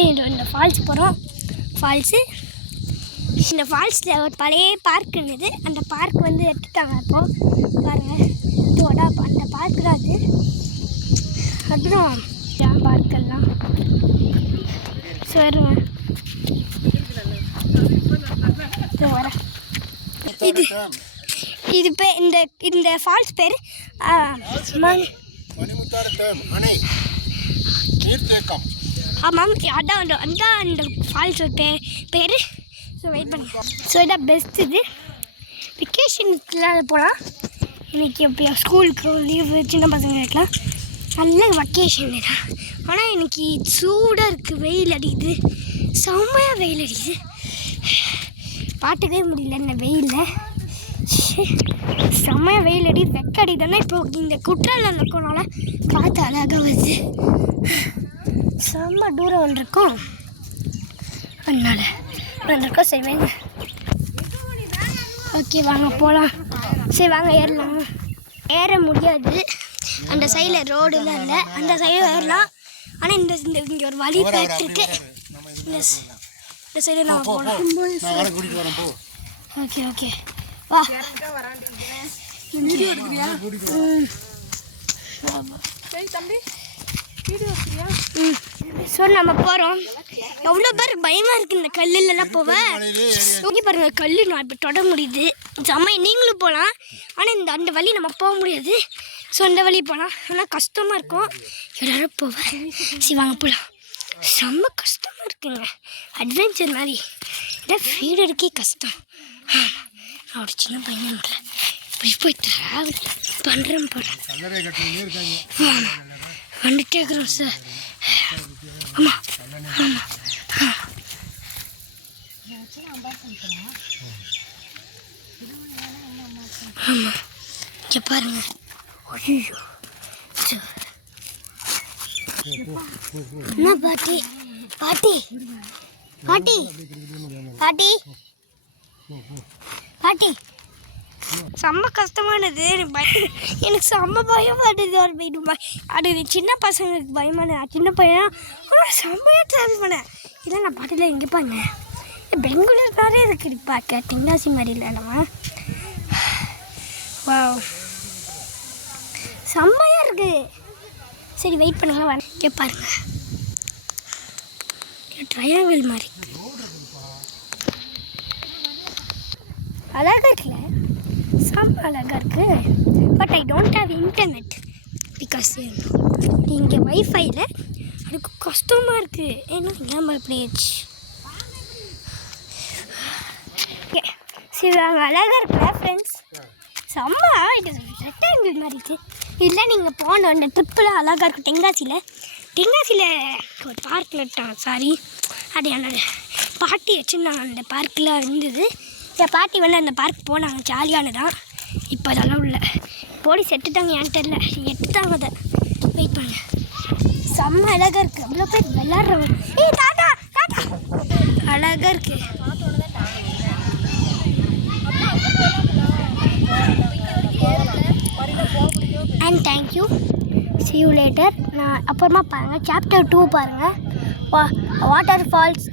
Finally இந்த falls போகிறோம். Falls இந்த ஃபால்ஸில் ஒரு பழைய பார்க் இருந்தது. அந்த பார்க் வந்து எடுத்துட்டாங்க. இப்போது பாருங்கள், இதோட அந்த பார்க் தான் அது. அப்புறம் பார்க்கெல்லாம் சொல்லுவேன். இது இது பேர் இந்த ஃபால்ஸ் பேர் ஆமாம். அதான் அந்த ஃபால்ஸ் பேர். ஸோ வெயிட் பண்ணி. ஸோ இதான் பெஸ்ட். இது வெக்கேஷனுக்குலாம் போகலாம். இன்றைக்கி எப்படியா ஸ்கூலுக்கு லீவு சின்ன பசங்களுக்குலாம் நல்ல வெக்கேஷன் தான். ஆனால் இன்றைக்கி சூடாக இருக்குது, வெயில் அடிக்குது, செம்மையாக வெயில் அடிக்குது. பார்த்துக்கவே முடியல இந்த வெயிலில். செம்மையாக வெயில் அடிக்குது, வெக்க அடிக்குதுன்னா இப்போ இந்த குற்றாலம் இருக்கனால காற்று அழகாக வருது. செம்ம தூரம் இருக்கும், அதனால் வந்திருக்கோம். சரி வாங்க, ஓகே வாங்க போகலாம். சரி வாங்க ஏறலாம். ஏற முடியாது, அந்த சைடில் ரோடுலாம் இல்லை. அந்த சைடு ஏறலாம், ஆனால் இந்த இங்கே ஒரு வழி போயிட்டுருக்கு. இந்த சைடு நம்ம போகலாம். ஓகே ஓகே வா. ஸோ நம்ம போகிறோம். எவ்வளோ பேர் பயமாக இருக்குது இந்த கல்லுலலாம் போவ. இங்கே பாருங்கள், கல் நான் இப்போ தொட முடியுது. செம்ம, நீங்களும் போகலாம். ஆனால் அந்த வழி நம்ம போக முடியாது. ஸோ இந்த வழி போகலாம், ஆனால் கஷ்டமாக இருக்கும். எல்லாரும் போவேன். சரி வாங்க போகலாம். செம்ம கஷ்டமாக இருக்குங்க, அட்வென்ச்சர் மாதிரி. இதான் வீடு எடுக்கே கஷ்டம். நான் ஒரு சின்ன பையன்றேன், இப்படி போய் ட்ராவல் பண்ணுறேன் போகிறேன். வந்துட்டே இருக்கிறோம் சார். ஆமாம் ஆமாம் ஆமாம். இங்கே பாருங்க, ஐயோ என்ன பாட்டி பாட்டி பாட்டி பாட்டி பாட்டி செம்ம கஷ்டமானது. எனக்கு செம்ம பயமானது. அது சின்ன பசங்களுக்கு பயமான சின்ன பையன். ஆனால் செம்மையாக ட்ராவல் பண்ணேன். இல்லை நான் பாட்டில் எங்கே பண்ணேன், பெங்களூர்காரே இருக்குது பார்க்க, தென்காசி மாதிரி இல்லை நம்ம. வா செம்மையாக இருக்குது. சரி வெயிட் பண்ணுங்க, இங்கே பாருங்க, ட்ரையாங்கிள் மாதிரி அழகாக இருக்குல்ல, செம்ம அழகாக இருக்குது. But I don't have internet because இங்கே வைஃபையில் அதுக்கு கஷ்டமாக இருக்குது. ஏன்னா நம்ம இப்படி ஆச்சு. ஓகே சரி அங்கே அழகாக இருக்குல்ல ஃப்ரெண்ட்ஸ், செம்ம. இது ரெக்டாங்கிள் மாதிரி இருக்குது. இல்லை நீங்கள் போன அந்த ட்ரிப்பில் அழகாக இருக்கும். தென்காசியில் ஒரு பார்க்கில் விட்டாங்க, சாரி அது என்னோட பாட்டி வச்சுருந்தாங்க. அந்த பார்க்கில் இருந்தது. என் பாட்டி வந்து அந்த பார்க் போனாங்க, ஜாலியானதான். இப்போ அதெல்லாம் இல்லை, போலீஸ் எடுத்துட்டாங்க, ஏன்னு தெரில, எடுத்துட்டாங்க அதை. வெயிட் பண்ணுங்க, செம்ம அழகாக இருக்குது. அவ்வளோ பேர் விளாட்றவங்க. ஏய் தாத்தா தாத்தா, அழகாக இருக்குது. And thank you, see you later. நான் அப்புறமா பாருங்கள், சாப்டர் 2 பாருங்கள், வாட்டர் ஃபால்ஸ்